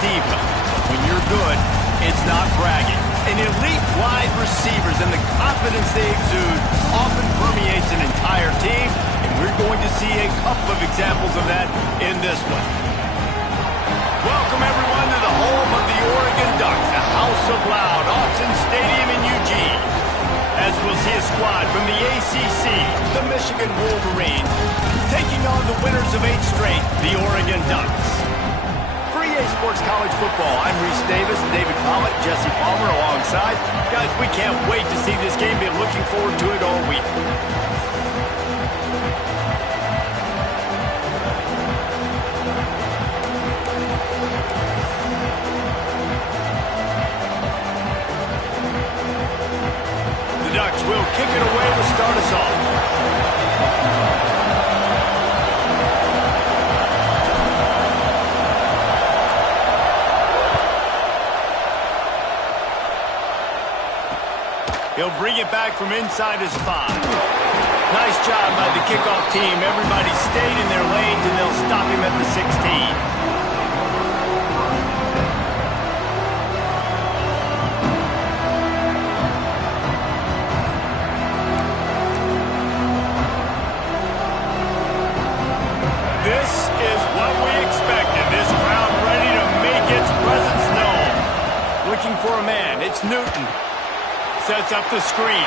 diva. When you're good, it's not bragging. And elite wide receivers and the confidence they exude often permeates an entire team, and we're going to see a couple of examples of that in this one. Welcome, everyone, to the home of the Oregon Ducks, the House of Loud, Autzen Stadium in Eugene. As we'll see a squad from the ACC, the Michigan Wolverines, taking on the winners of 8 straight, the Oregon Ducks. For EA Sports College Football, I'm Reese Davis, David Pollitt, Jesse Palmer alongside. Guys, we can't wait to see this game. Been looking forward to it all week. The Ducks will kick it away to start us off. He'll bring it back from inside his 5. Nice job by the kickoff team. Everybody stayed in their lanes, and they'll stop him at the 16. This is what we expected. This crowd ready to make its presence known. Looking for a man. It's Newton. Sets up the screen.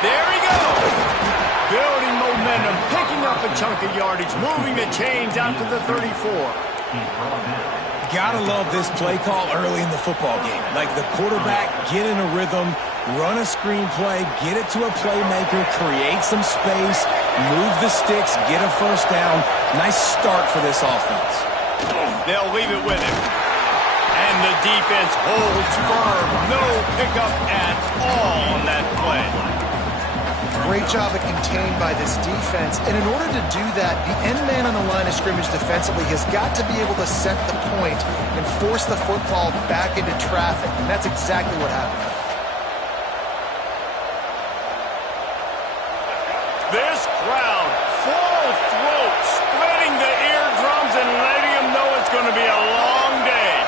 There he goes. Building momentum, picking up a chunk of yardage, moving the chains out to the 34. Gotta love this play call early in the football game. Like the quarterback, get in a rhythm, run a screen play, get it to a playmaker, create some space, move the sticks, get a first down. Nice start for this offense. They'll leave it with him. And the defense holds firm. No pickup at all on that play. Great job of contained by this defense. And in order to do that, the end man on the line of scrimmage defensively has got to be able to set the point and force the football back into traffic. And that's exactly what happened. This crowd, full throat, splitting the eardrums and letting them know it's going to be a long day.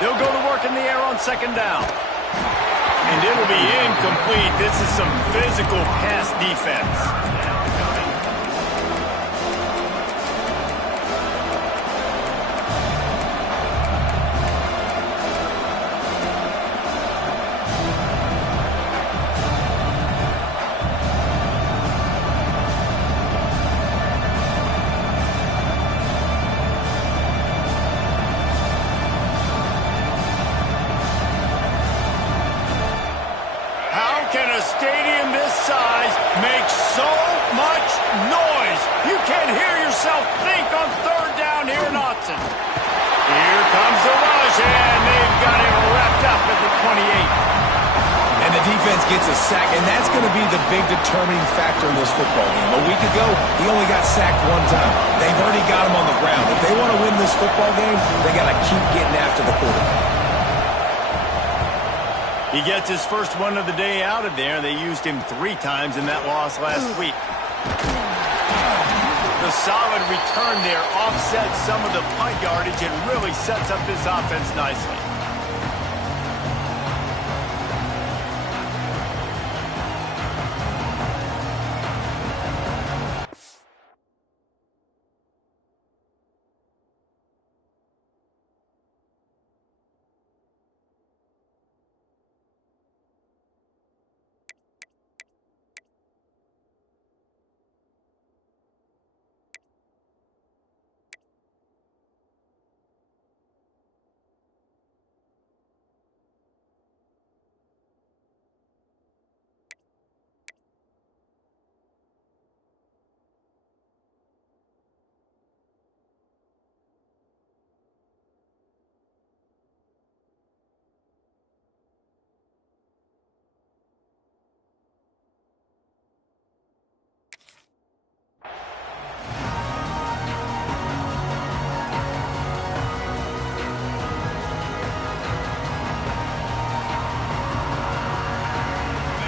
They'll go to work in the air on second down. And it'll be incomplete. This is some physical pass defense. Stadium this size makes so much noise. You can't hear yourself think on third down here in Autzen. Here comes the rush, and they've got him wrapped up at the 28. And the defense gets a sack, and that's going to be the big determining factor in this football game. A week ago, he only got sacked 1 time. They've already got him on the ground. If they want to win this football game, they got to keep getting after the quarterback. He gets his first one of the day out of there. They used him 3 times in that loss last week. The solid return there offsets some of the punt yardage and really sets up this offense nicely.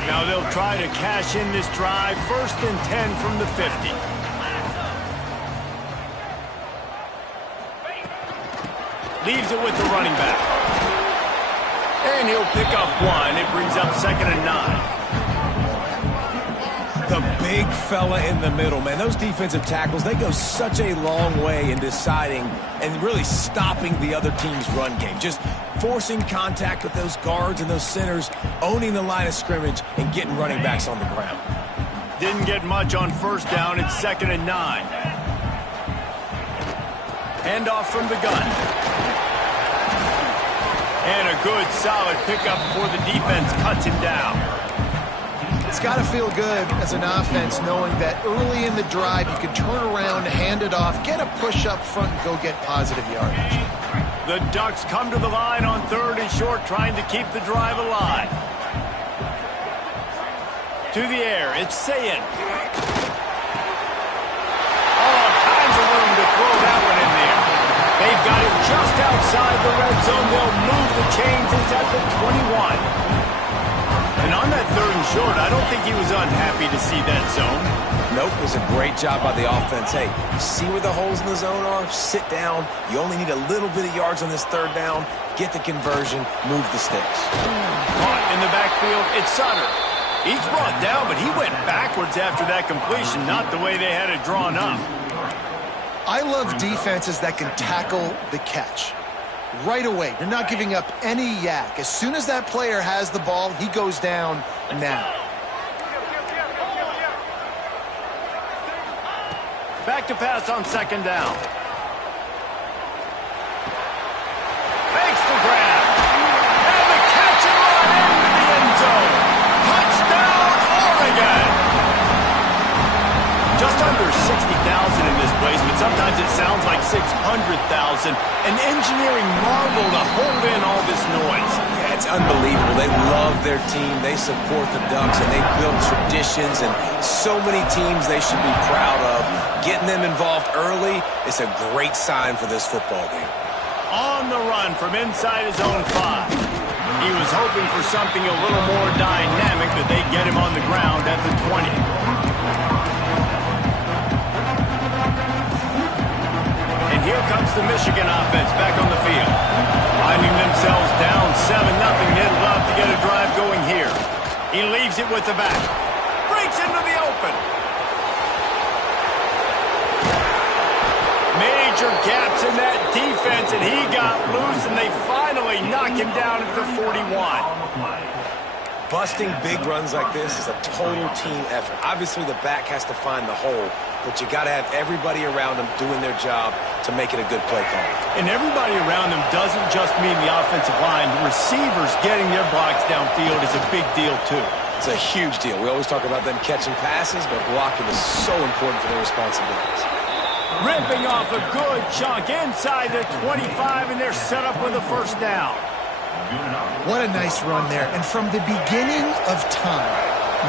Now they'll try to cash in this drive. 1st and 10 from the 50. Leaves it with the running back. And he'll pick up one. It brings up 2nd and 9. The big fella in the middle, man. Those defensive tackles, they go such a long way in deciding and really stopping the other team's run game. Just forcing contact with those guards and those centers, owning the line of scrimmage, and getting running backs on the ground. Didn't get much on 1st down. It's 2nd and 9. Handoff from the gun. And a good, solid pickup before the defense cuts him down. It's got to feel good as an offense knowing that early in the drive you can turn around, hand it off, get a push up front, and go get positive yardage. The Ducks come to the line on 3rd and short, trying to keep the drive alive. To the air, it's Sayin. All kinds of room to throw that one in there. They've got it just outside the red zone. They'll move the chains. It's at the 21. And on that 3rd and short, I don't think he was unhappy to see that zone. Nope, it was a great job by the offense. Hey, see where the holes in the zone are? Sit down. You only need a little bit of yards on this 3rd down. Get the conversion. Move the sticks. Caught in the backfield, it's Sutter. He's brought down, but he went backwards after that completion, not the way they had it drawn up. I love defenses that can tackle the catch. Right away, you're not giving up any yak. As soon as that player has the ball, he goes down now. Back to pass on 2nd down. Makes the grab. And the catch and run into the end zone. Touchdown, Oregon. Just under 60,000 in this place, but sometimes it sounds like 600,000. An engineering marvel to hold in all this noise. Yeah, it's unbelievable. They love their team. They support the Ducks, and they build traditions, and so many teams they should be proud of. Getting them involved early is a great sign for this football game. On the run from inside his own 5. He was hoping for something a little more dynamic, but they get him on the ground at the 20. And here comes the Michigan offense back on the field. Finding themselves down 7-0, they'd love to get a drive going here. He leaves it with the back. Breaks into the open. Major gaps in that defense, and he got loose, and they finally knock him down at the 41. Busting big runs like this is a total team effort. Obviously, the back has to find the hole, but you got to have everybody around them doing their job to make it a good play call. And everybody around them doesn't just mean the offensive line. The receivers getting their blocks downfield is a big deal, too. It's a huge deal. We always talk about them catching passes, but blocking is so important for their responsibilities. Ripping off a good chunk inside the 25, and they're set up with a 1st down. What a nice run there. And from the beginning of time,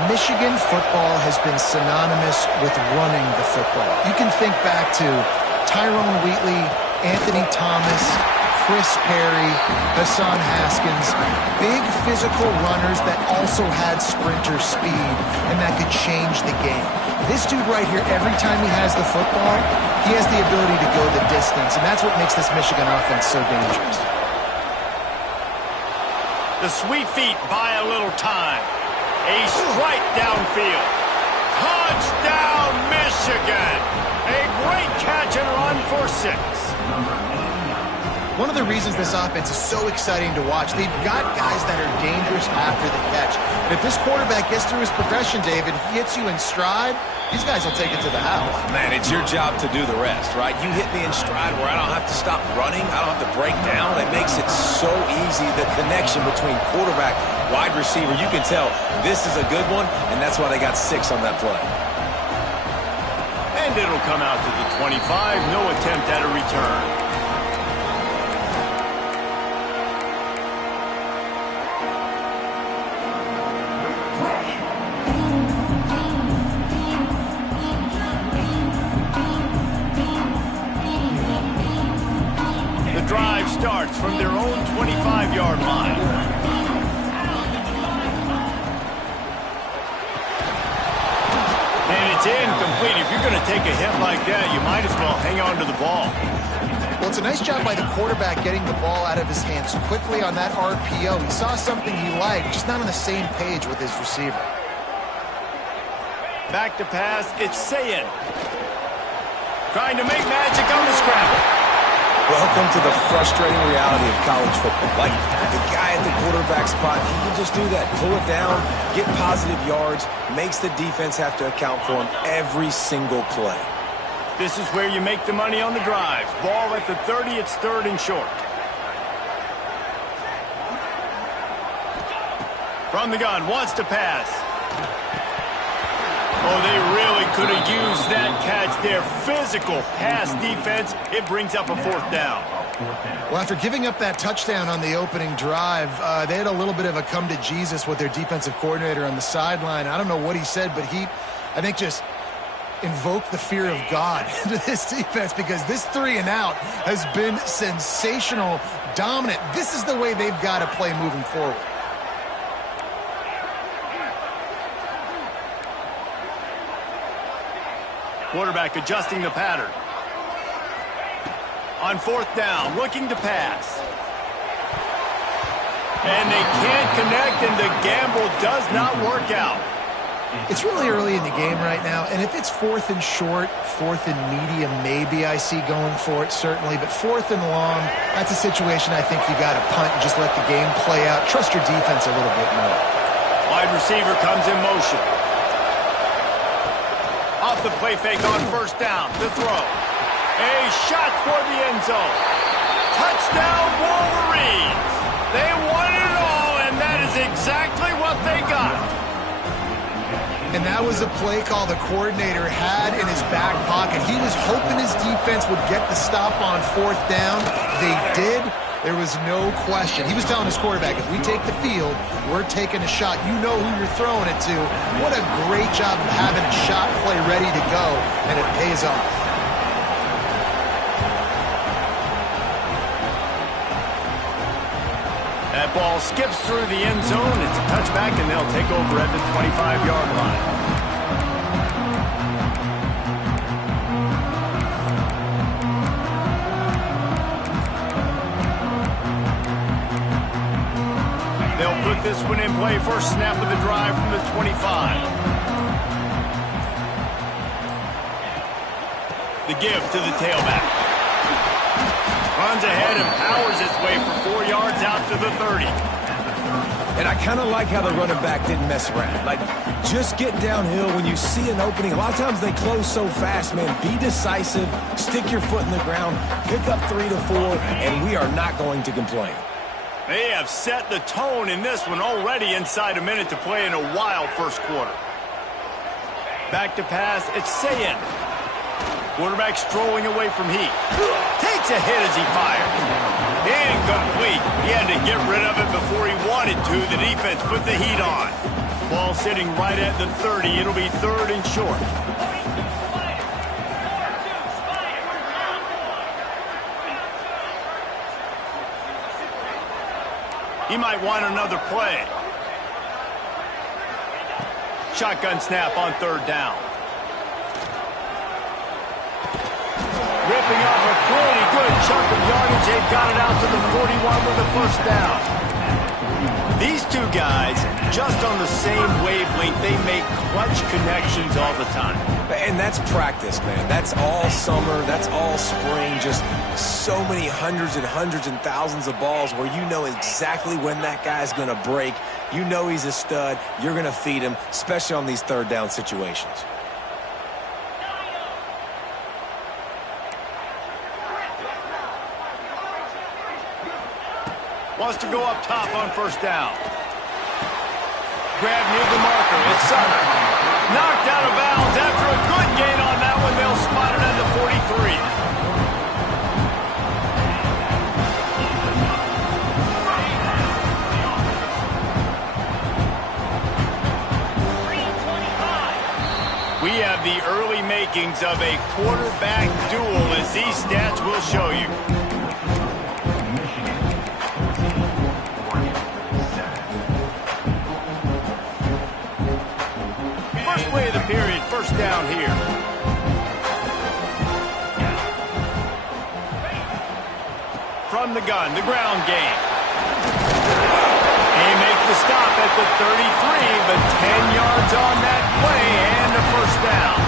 Michigan football has been synonymous with running the football. You can think back to Tyrone Wheatley, Anthony Thomas, Chris Perry, Hassan Haskins, big physical runners that also had sprinter speed and that could change the game. This dude right here, every time he has the football, he has the ability to go the distance, and that's what makes this Michigan offense so dangerous. The sweet feet buy a little time. A strike downfield. Touchdown, Michigan! A great catch and run for 6. One of the reasons this offense is so exciting to watch, they've got guys that are dangerous after the catch. And if this quarterback gets through his progression, David, he hits you in stride, these guys will take it to the house. Man, it's your job to do the rest, right? You hit me in stride where I don't have to stop running, I don't have to break down. It makes it so easy, the connection between quarterback, wide receiver. You can tell this is a good one, and that's why they got 6 on that play. And it'll come out to the 25, no attempt at a return. Drive starts from their own 25-yard line. And it's incomplete. If you're going to take a hit like that, you might as well hang on to the ball. Well, it's a nice job by the quarterback getting the ball out of his hands quickly on that RPO. He saw something he liked, just not on the same page with his receiver. Back to pass, it's Sayin. Trying to make magic on the scramble. Welcome to the frustrating reality of college football. Like, the guy at the quarterback spot, he can just do that. Pull it down, get positive yards, makes the defense have to account for him every single play. This is where you make the money on the drives. Ball at the 30, it's 3rd and short. From the gun, wants to pass. Oh, they really could have used that catch there. Physical pass defense. It brings up a 4th down. Well, after giving up that touchdown on the opening drive, they had a little bit of a come to Jesus with their defensive coordinator on the sideline. I don't know what he said, but he, I think, just invoked the fear of God into this defense, because this 3-and-out has been sensational, dominant. This is the way they've got to play moving forward. Quarterback adjusting the pattern. On 4th down, looking to pass. And they can't connect, and the gamble does not work out. It's really early in the game right now, and if it's 4th and short, 4th and medium, maybe I see going for it, certainly. But 4th and long, that's a situation I think you got to punt and just let the game play out. Trust your defense a little bit more. Wide receiver comes in motion. Off the play fake on 1st down. The throw. A shot toward the end zone. Touchdown, Wolverines. They won it all, and that is exactly what they got. And that was a play call the coordinator had in his back pocket. He was hoping his defense would get the stop on 4th down. They did. There was no question. He was telling his quarterback, if we take the field, we're taking a shot. You know who you're throwing it to. What a great job of having a shot play ready to go, and it pays off. That ball skips through the end zone. It's a touchback, and they'll take over at the 25-yard line. They'll put this one in play. First snap of the drive from the 25. The give to the tailback. Runs ahead and powers his way for 4 yards out to the 30. And I kind of like how the running back didn't mess around. Like, just get downhill when you see an opening. A lot of times they close so fast, man. Be decisive, stick your foot in the ground, pick up 3 to 4, and we are not going to complain. They have set the tone in this one already inside a minute to play in a wild first quarter. Back to pass, it's Sayin. Quarterback strolling away from Heat. Takes a hit as he fires. Incomplete. He had to get rid of it before he wanted to. The defense put the heat on. Ball sitting right at the 30. It'll be 3rd and short. He might want another play. Shotgun snap on 3rd down. Ripping off a pretty good chunk of yardage. They've got it out to the 41 with a 1st down. These two guys, just on the same wavelength, they make clutch connections all the time. And that's practice, man. That's all summer. That's all spring. Just so many hundreds and hundreds and thousands of balls where you know exactly when that guy's going to break. You know he's a stud. You're going to feed him, especially on these 3rd down situations. Wants to go up top on 1st down. Grab near the marker. It's Sutter. Knocked out of bounds after a good gain on that one. They'll spot it at the 43. We have the early makings of a quarterback duel, as these stats will show you. Play of the period, 1st down here. from the gun, the ground game. They make the stop at the 33, but 10 yards on that play and a first down.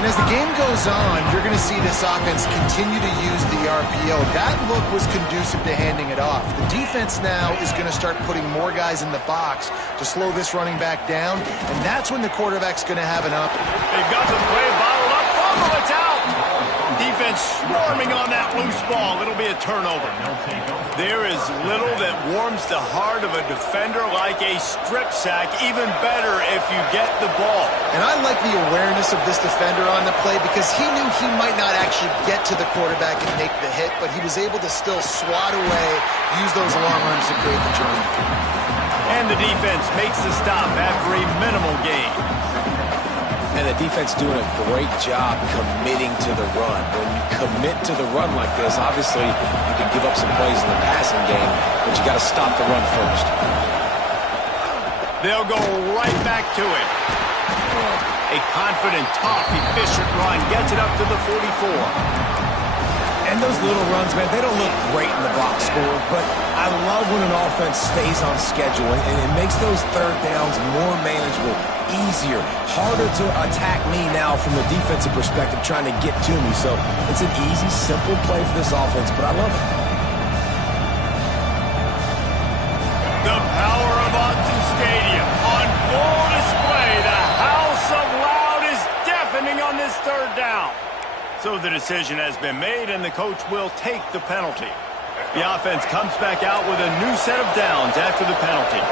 And as the game goes on, you're going to see this offense continue to use the RPO. That look was conducive to handing it off. The defense now is going to start putting more guys in the box to slow this running back down, and that's when the quarterback's going to have an up. They've got the play bottled up. Fumble, it's out. Defense swarming on that loose ball. It'll be a turnover. There is little that warms the heart of a defender like a strip sack. Even better if you get the ball. And I like the awareness of this defender on the play because he knew he might not actually get to the quarterback and make the hit, but he was able to still swat away, use those long arms to create the journey. And the defense makes the stop after a minimal gain. And the defense doing a great job committing to the run. When you commit to the run like this, obviously you can give up some plays in the passing game, but you got to stop the run first. They'll go right back to it. A confident, tough, efficient run gets it up to the 44. And those little runs, man, they don't look great in the box score, but I love when an offense stays on schedule, and it makes those third downs more manageable, easier, harder to attack me now from the defensive perspective trying to get to me. So it's an easy, simple play for this offense, but I love it. The power of Autzen Stadium on full display. The house of loud is deafening on this third down. So the decision has been made, and the coach will take the penalty. The offense comes back out with a new set of downs after the penalty.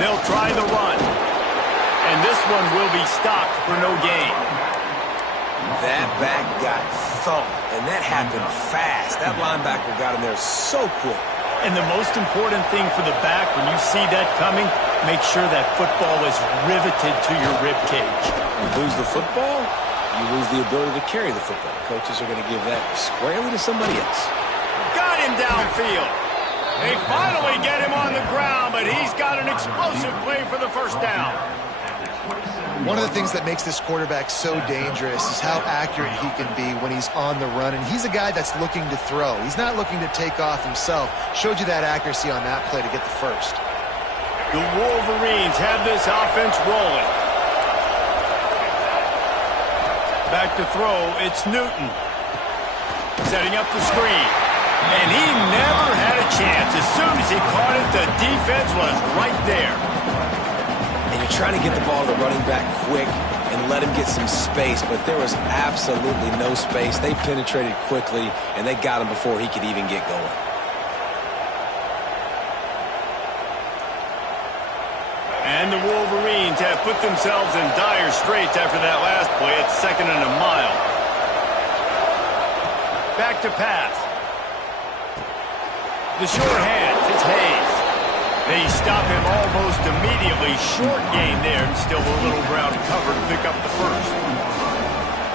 They'll try the run, and this one will be stopped for no gain. That back got thumped, and that happened fast. That linebacker got in there so quick. And the most important thing for the back, when you see that coming, make sure that football is riveted to your rib cage. You lose the football, you lose the ability to carry the football. Coaches are going to give that squarely to somebody else. Got him downfield. They finally get him on the ground, but he's got an explosive play for the first down. One of the things that makes this quarterback so dangerous is how accurate he can be when he's on the run. And he's a guy that's looking to throw. He's not looking to take off himself. Showed you that accuracy on that play to get the first. The Wolverines have this offense rolling. Back to throw, it's Newton. Setting up the screen. And he never had a chance. As soon as he caught it, the defense was right there. And you're trying to get the ball to the running back quick and let him get some space, but there was absolutely no space. They penetrated quickly, and they got him before he could even get going. And the Wolverines have put themselves in dire straits after that last play. It's 2nd and a mile. Back to pass. The short hands, it's Hayes. They stop him almost immediately. Short gain there, and still a little ground covered to pick up the first.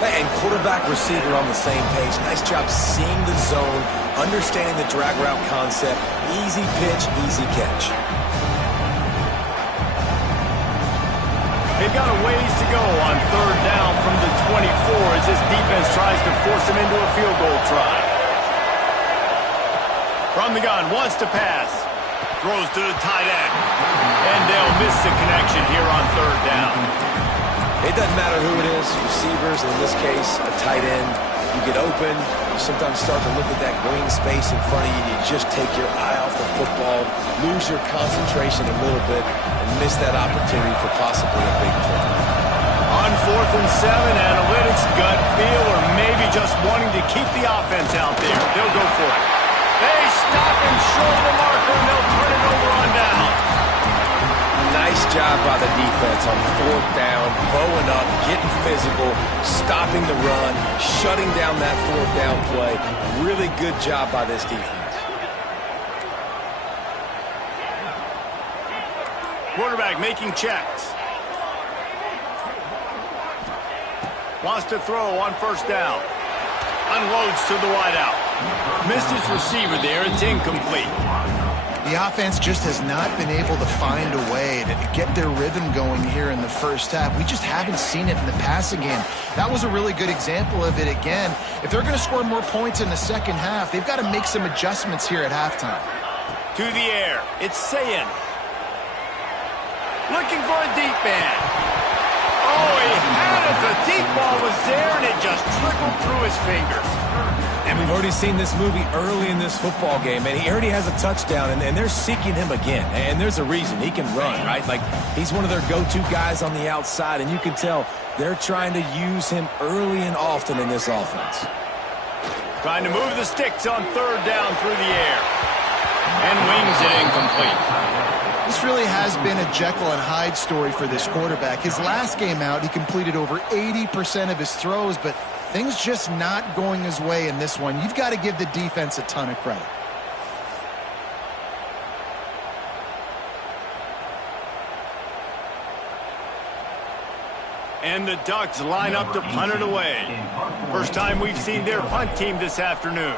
And quarterback receiver on the same page. Nice job seeing the zone, understanding the drag route concept. Easy pitch, easy catch. They've got a ways to go on third down from the 24 as this defense tries to force him into a field goal try. From the gun, wants to pass. Throws to the tight end. And they'll miss the connection here on third down. It doesn't matter who it is, receivers, in this case, a tight end. You get open, you sometimes start to look at that green space in front of you, and you just take your eye off the football, lose your concentration a little bit, and miss that opportunity for possibly a big play. On 4th and 7, analytics, gut feel, or maybe just wanting to keep the offense out there. They'll go for it. They stop him short of the marker, and they'll turn it over on down. Nice job by the defense on 4th down, bowing up, getting physical, stopping the run, shutting down that 4th down play. Really good job by this defense. Quarterback making checks. Wants to throw on 1st down. Unloads to the wideout. Missed his receiver there. It's incomplete. The offense just has not been able to find a way to get their rhythm going here in the first half. We just haven't seen it in the passing game. That was a really good example of it again. If they're going to score more points in the second half, they've got to make some adjustments here at halftime. To the air, it's Sayin. Looking for a deep man. Oh, he had it. The deep ball was there, and it just trickled through his fingers. And we've already seen this movie early in this football game, and he already has a touchdown, and they're seeking him again. And there's a reason. He can run, right? Like, he's one of their go-to guys on the outside, and you can tell they're trying to use him early and often in this offense. Trying to move the sticks on third down through the air. And wings it incomplete. This really has been a Jekyll and Hyde story for this quarterback. His last game out, he completed over 80% of his throws, but things just not going his way in this one. You've got to give the defense a ton of credit. And the Ducks line up to punt it away. First time we've seen their punt team this afternoon.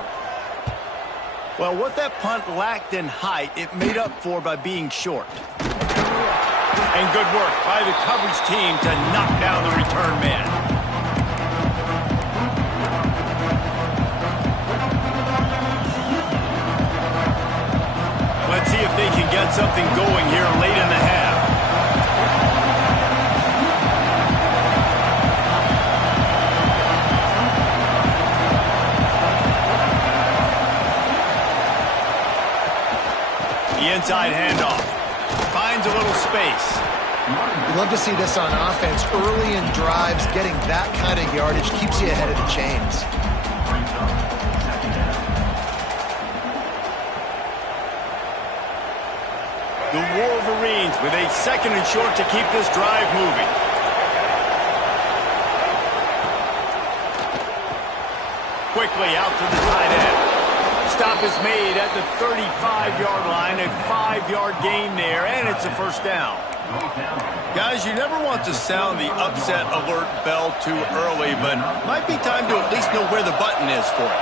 Well, what that punt lacked in height, it made up for by being short. And good work by the coverage team to knock down the return man. Let's see if they can get something going here late in the half. The inside handoff. Finds a little space. You love to see this on offense. Early in drives, getting that kind of yardage keeps you ahead of the chains. The Wolverines with a second and short to keep this drive moving. Quickly out to the tight end. Stop is made at the 35-yard line, a 5-yard gain there, and it's a first down. Guys, you never want to sound the upset alert bell too early, but might be time to at least know where the button is for it.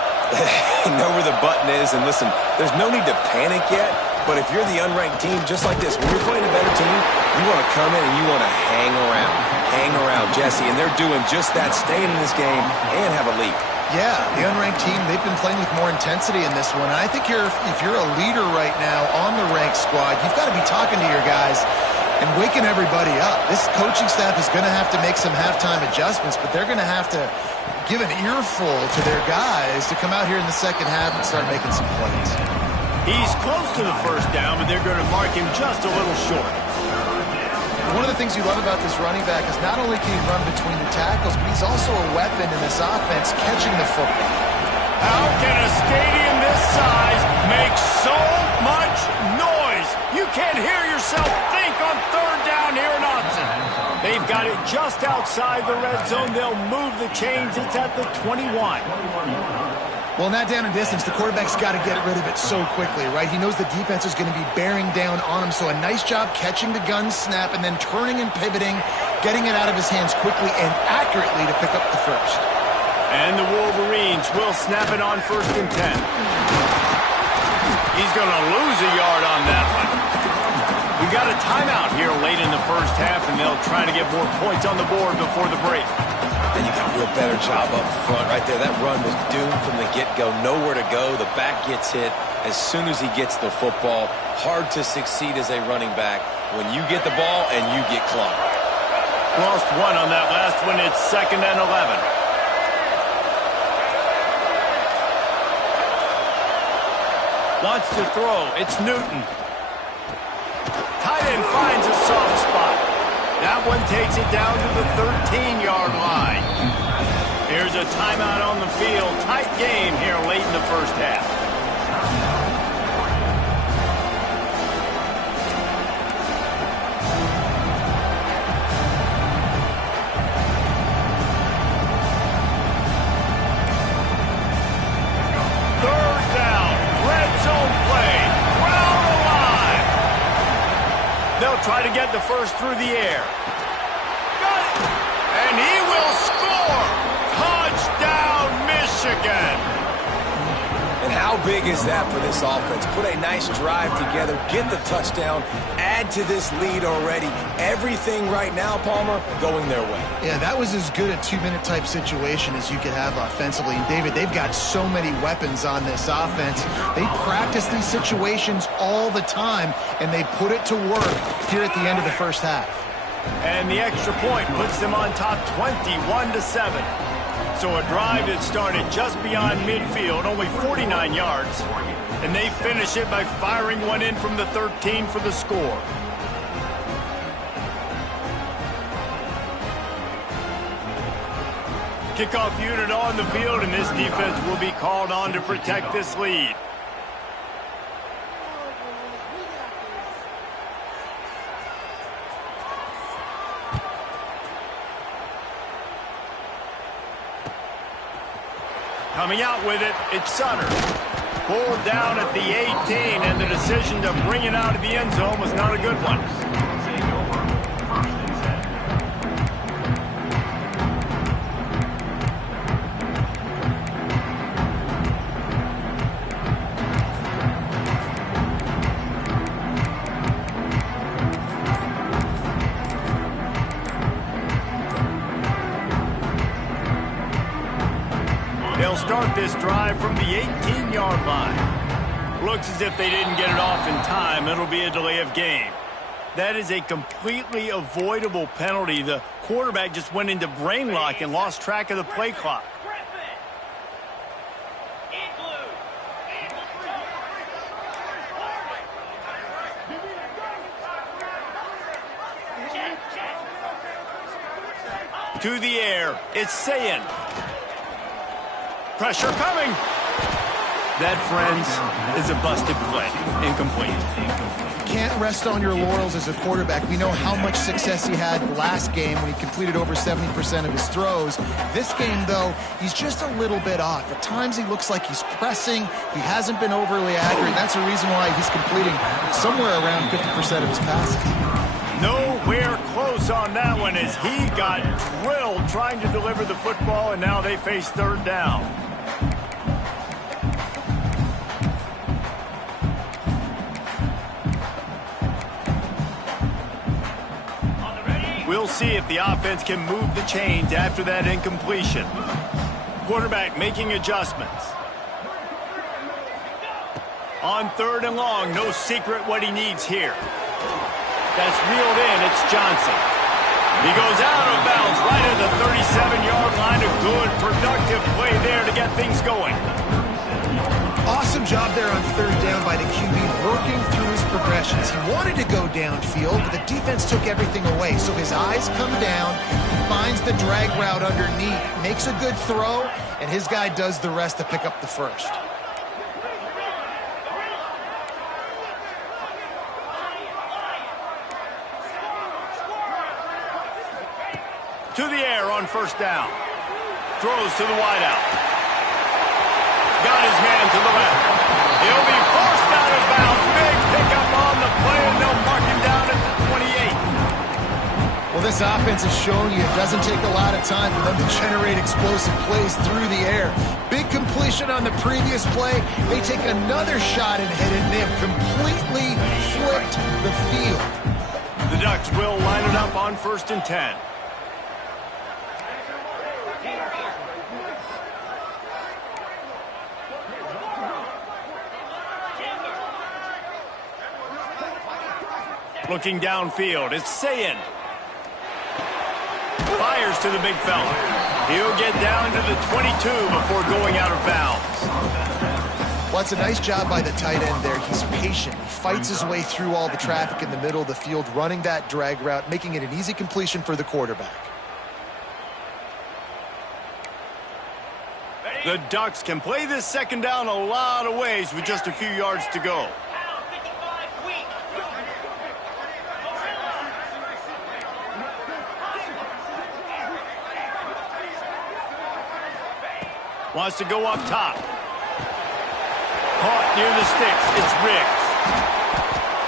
Know where the button is, and listen, there's no need to panic yet, but if you're the unranked team, just like this, when you're playing a better team, you want to come in and you want to hang around, Jesse, and they're doing just that, staying in this game and have a lead. Yeah, the unranked team, they've been playing with more intensity in this one. And I think if you're a leader right now on the ranked squad, you've got to be talking to your guys and waking everybody up. This coaching staff is going to have to make some halftime adjustments, but they're going to have to give an earful to their guys to come out here in the second half and start making some plays. He's close to the first down, but they're going to mark him just a little short. One of the things you love about this running back is not only can he run between the tackles, but he's also a weapon in this offense catching the football. How can a stadium this size make so much noise? You can't hear yourself think on third down here in Austin. They've got it just outside the red zone. They'll move the chains. It's at the 21. Well, in that down and distance, the quarterback's got to get rid of it so quickly, right? He knows the defense is going to be bearing down on him, so a nice job catching the gun snap and then turning and pivoting, getting it out of his hands quickly and accurately to pick up the first. And the Wolverines will snap it on 1st and 10. He's going to lose a yard on that one. We got a timeout here late in the first half, and they'll try to get more points on the board before the break. And you got a real better job up front right there. That run was doomed from the get-go. Nowhere to go. The back gets hit as soon as he gets the football. Hard to succeed as a running back when you get the ball and you get clocked. Lost one on that last one. It's 2nd and 11. Wants to throw. It's Newton. Tight end finds a soft spot. That one takes it down to the 13-yard line. Here's a timeout on the field. Tight game here late in the first half. Third down. Red zone play. Crowd alive. They'll try to get the first through the air. Got it. And he will score. Touchdown, Michigan. And And how big is that for this offense? Put a nice drive together, get the touchdown, add to this lead already. Everything right now, Palmer, going their way. Yeah, that was as good a two-minute type situation as you could have offensively. And, David, they've got so many weapons on this offense. They practice these situations all the time, and they put it to work here at the end of the first half. And the extra point puts them on top 21-7. So a drive that started just beyond midfield, only 49 yards, and they finish it by firing one in from the 13 for the score. Kickoff unit on the field, and this defense will be called on to protect this lead. Coming out with it, it's Sutter. Pulled down at the 18, and the decision to bring it out of the end zone was not a good one. They'll start this drive from the 18-yard line. Looks as if they didn't get it off in time. It'll be a delay of game. That is a completely avoidable penalty. The quarterback just went into brain lock and lost track of the play clock. To the air, it's Sayin. Pressure coming. That, friends, is a busted play. Incomplete. Can't rest on your laurels as a quarterback. We know how much success he had last game when he completed over 70% of his throws. This game, though, he's just a little bit off. At times he looks like he's pressing. He hasn't been overly accurate. That's the reason why he's completing somewhere around 50% of his passes. Nowhere close on that one as he got drilled trying to deliver the football, and now they face third down. We'll see if the offense can move the chains after that incompletion. Quarterback making adjustments. On third and long, no secret what he needs here. That's reeled in, it's Johnson. He goes out of bounds right at the 37-yard line. A good, productive play there to get things going. Awesome job there on third down by the QB, working through his progressions. He wanted to go downfield, but the defense took everything away. So his eyes come down, he finds the drag route underneath, makes a good throw, and his guy does the rest to pick up the first. To the air on first down. Throws to the wideout. Got his man to the left. He'll be forced out of bounds. Big pickup on the play, and they'll mark him down at the 28. Well, this offense has shown you it doesn't take a lot of time for them to generate explosive plays through the air. Big completion on the previous play. They take another shot and hit it, and they have completely flipped the field. The Ducks will line it up on 1st and 10. Looking downfield, it's Sayin. Fires to the big fella. He'll get down to the 22 before going out of bounds. Well, it's a nice job by the tight end there. He's patient. He fights his way through all the traffic in the middle of the field, running that drag route, making it an easy completion for the quarterback. The Ducks can play this second down a lot of ways with just a few yards to go. Wants to go up top. Caught near the sticks. It's Riggs.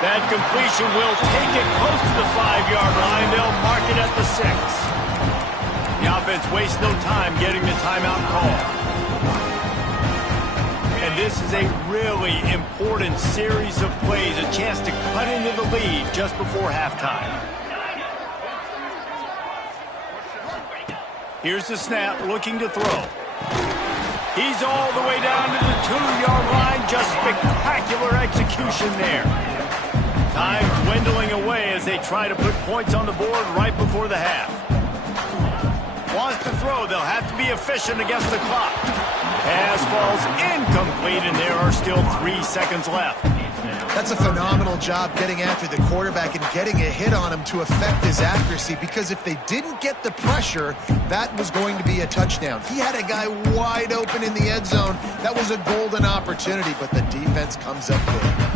That completion will take it close to the 5-yard line. They'll mark it at the 6. The offense wastes no time getting the timeout call. And And this is a really important series of plays, a chance to cut into the lead just before halftime. Here's the snap, looking to throw. He's all the way down to the 2-yard line. Just spectacular execution there. Time dwindling away as they try to put points on the board right before the half. Wants to throw. They'll have to be efficient against the clock. Pass falls incomplete, and there are still 3 seconds left. That's a phenomenal job getting after the quarterback and getting a hit on him to affect his accuracy, because if they didn't get the pressure, that was going to be a touchdown. He had a guy wide open in the end zone. That was a golden opportunity, but the defense comes up big.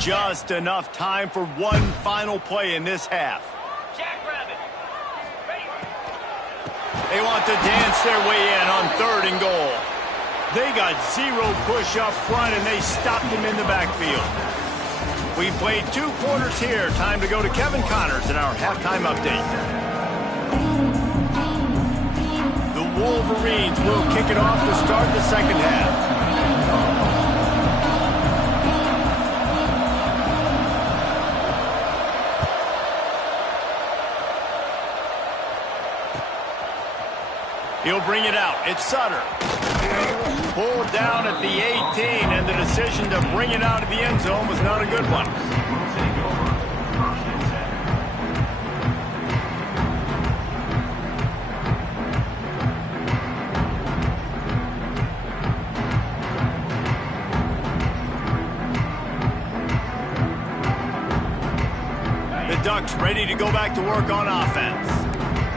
Just enough time for one final play in this half. They want to dance their way in on 3rd and goal. They got 0 push up front, and they stopped him in the backfield. We played 2 quarters here. Time to go to Kevin Connors in our halftime update. The Wolverines will kick it off to start the second half. He'll bring it out. It's Sutter. Pulled down at the 18, and the decision to bring it out of the end zone was not a good one. The Ducks ready to go back to work on offense.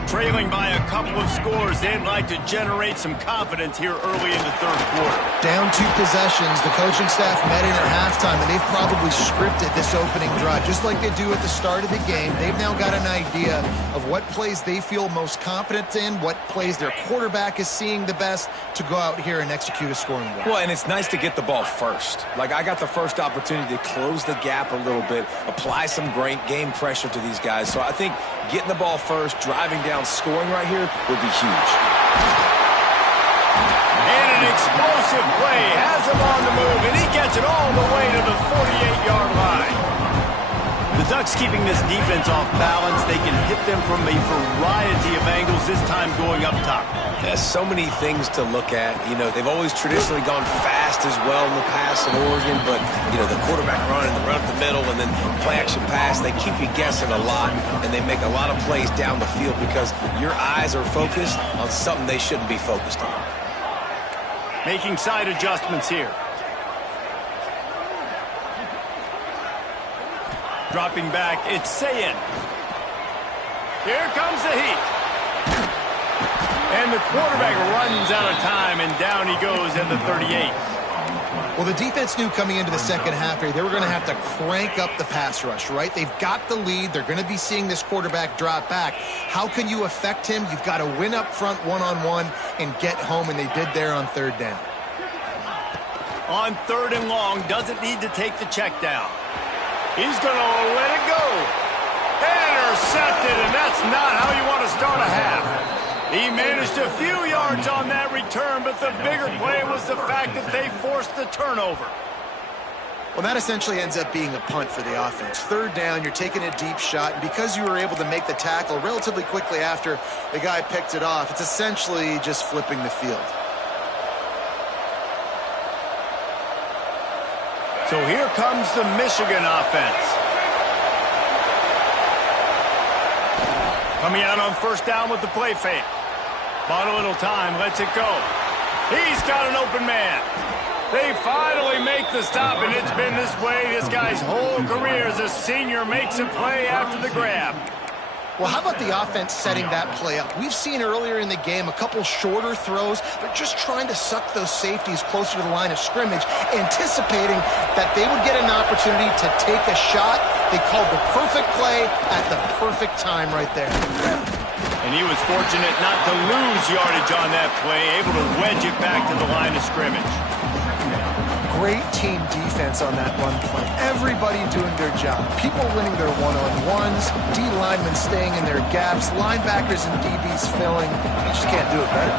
Trailing by a couple of scores, they'd like to generate some confidence here early in the 3rd quarter. Down 2 possessions, the coaching staff met in at halftime, and they've probably scripted this opening drive. Just like they do at the start of the game, they've now got an idea of what plays they feel most confident in, what plays their quarterback is seeing the best to go out here and execute a scoring drive. Well, and it's nice to get the ball first. Like, I got the first opportunity to close the gap a little bit, apply some great game pressure to these guys. So I think getting the ball first, driving down, scoring right here would be huge. And an explosive play has him on the move, and he gets it all the way to the 48-yard line. The Ducks keeping this defense off balance. They can hit them from a variety of angles, this time going up top. There's so many things to look at. You know, they've always traditionally gone fast as well in the past in Oregon, but, you know, the quarterback run and the run up the middle and then play-action pass, they keep you guessing a lot, and they make a lot of plays down the field because your eyes are focused on something they shouldn't be focused on. Making side adjustments here. Dropping back, it's Sayin. Here comes the heat. And the quarterback runs out of time, and down he goes at the 38. Well, the defense knew coming into the second half here they were going to have to crank up the pass rush, right? They've got the lead. They're going to be seeing this quarterback drop back. How can you affect him? You've got to win up front one-on-one and get home, and they did there on 3rd down. On 3rd and long, doesn't need to take the check down. He's going to let it go. Intercepted, and that's not how you want to start a half. He managed a few yards on that return, but the bigger play was the fact that they forced the turnover. Well, that essentially ends up being a punt for the offense. 3rd down, you're taking a deep shot, and because you were able to make the tackle relatively quickly after the guy picked it off, it's essentially just flipping the field. So here comes the Michigan offense. Coming out on 1st down with the play fake. Bought a little time, lets it go. He's got an open man. They finally make the stop, and it's been this way this guy's whole career as a senior makes a play after the grab. Well, how about the offense setting that play up? We've seen earlier in the game a couple shorter throws. They're just trying to suck those safeties closer to the line of scrimmage, anticipating that they would get an opportunity to take a shot. They called the perfect play at the perfect time right there. And he was fortunate not to lose yardage on that play, able to wedge it back to the line of scrimmage. great team defense on that run play. Everybody doing their job. People winning their one-on-ones, D linemen staying in their gaps, linebackers and DBs filling. You just can't do it better.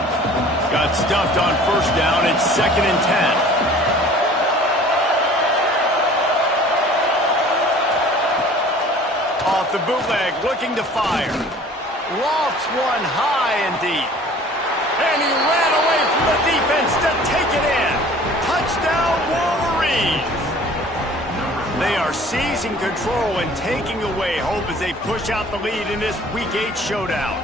Got stuffed on first down. It's 2nd and 10. Off the bootleg, looking to fire. Lofts one high and deep. And he ran away from the defense to take it in. Touchdown, Wolverines! They are seizing control and taking away hope as they push out the lead in this Week 8 showdown.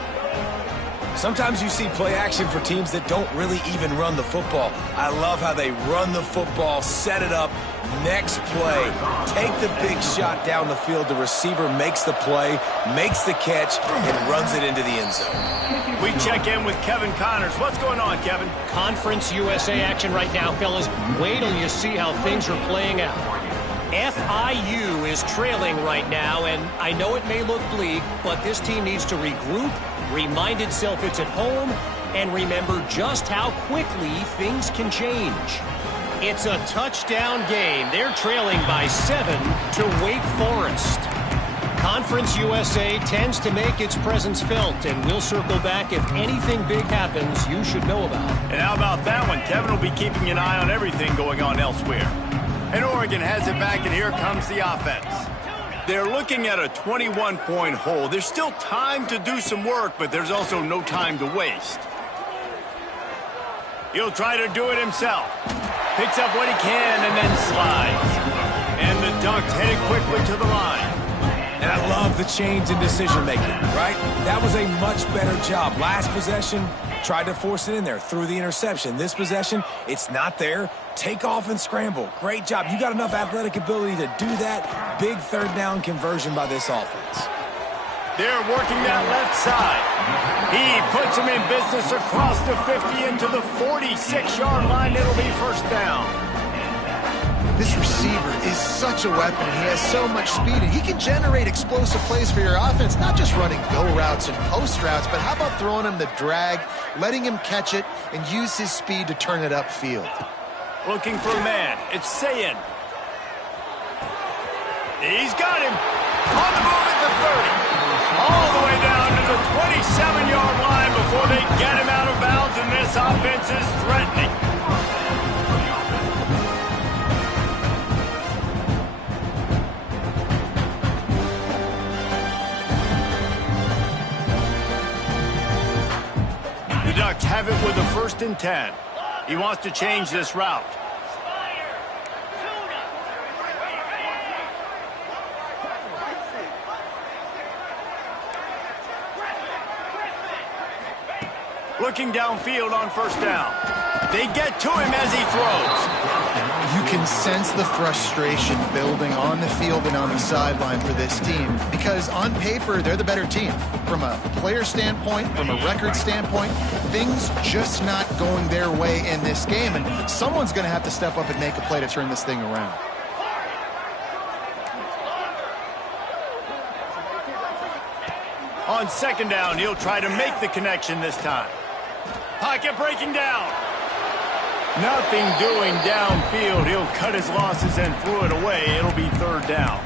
Sometimes you see play action for teams that don't really even run the football. I love how they run the football, set it up, next play, take the big shot down the field. The receiver makes the play, makes the catch, and runs it into the end zone. We check in with Kevin Connors. What's going on, Kevin? Conference USA action right now, fellas. Wait till you see how things are playing out. FIU is trailing right now, and I know it may look bleak, but this team needs to regroup, remind itself it's at home, and remember just how quickly things can change. It's a touchdown game. They're trailing by 7 to Wake Forest. Conference USA tends to make its presence felt, and we'll circle back if anything big happens you should know about. And how about that one? Kevin will be keeping an eye on everything going on elsewhere. And Oregon has it back, and here comes the offense. They're looking at a 21-point hole. There's still time to do some work, but there's also no time to waste. He'll try to do it himself. Picks up what he can and then slides. And the Ducks headed quickly to the line. And I love the change in decision-making, right? That was a much better job. Last possession, tried to force it in there, threw the interception. This possession, it's not there. Take off and scramble. Great job. You got enough athletic ability to do that. Big third down conversion by this offense. They're working that left side. He puts him in business across the 50 into the 46-yard line. It'll be first down. This receiver is such a weapon. He has so much speed, and he can generate explosive plays for your offense, not just running go routes and post routes, but how about throwing him the drag, letting him catch it, and use his speed to turn it upfield. Looking for a man. It's Sayin. He's got him. On the move at the 30. All the way down to the 27-yard line before they get him out of bounds, and this offense is threatening. The Ducks have it with a 1st and 10. He wants to change this route. Looking downfield on first down. They get to him as he throws. You can sense the frustration building on the field and on the sideline for this team because on paper, they're the better team. From a player standpoint, from a record standpoint, things just not going their way in this game, and someone's going to have to step up and make a play to turn this thing around. On 2nd down, he'll try to make the connection this time. Pocket breaking down. Nothing doing downfield. He'll cut his losses and throw it away. It'll be 3rd down.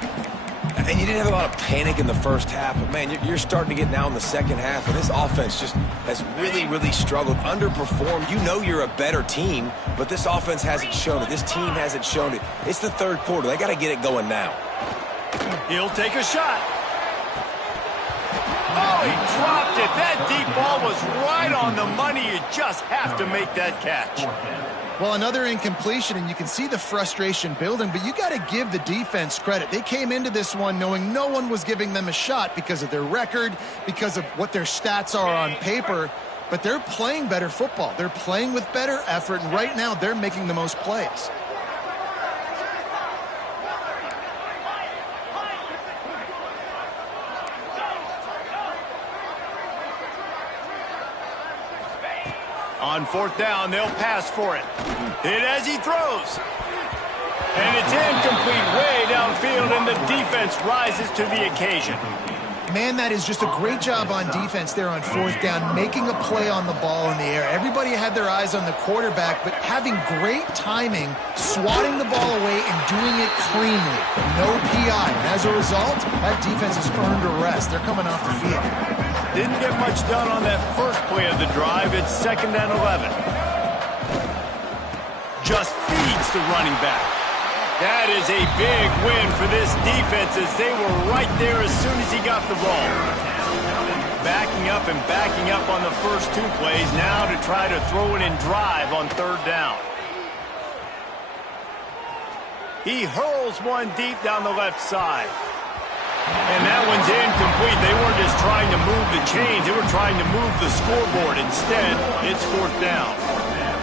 And you didn't have a lot of panic in the first half, but, man, you're starting to get now in the second half, and this offense just has really, really struggled, underperformed. You know you're a better team, but this offense hasn't shown it. This team hasn't shown it. It's the 3rd quarter. They got to get it going now. He'll take a shot. Oh, he dropped it. That deep ball was right on the money. You just have to make that catch. Well, another incompletion, and you can see the frustration building, but you got to give the defense credit. They came into this one knowing no one was giving them a shot because of their record, because of what their stats are on paper, but they're playing better football. They're playing with better effort, and right now they're making the most plays. On 4th down, they'll pass for it. Hit as he throws. And it's incomplete way downfield, and the defense rises to the occasion. Man, that is just a great job on defense there on fourth down, making a play on the ball in the air. Everybody had their eyes on the quarterback, but having great timing, swatting the ball away, and doing it cleanly. No PI. And as a result, that defense has earned a rest. They're coming off the field. Didn't get much done on that first play of the drive. It's 2nd and 11. Just feeds the running back. That is a big win for this defense as they were right there as soon as he got the ball. Backing up and backing up on the first 2 plays now to try to throw it and drive on 3rd down. He hurls one deep down the left side. And that one's incomplete. They weren't just trying to move the chains. They were trying to move the scoreboard. Instead, it's 4th down.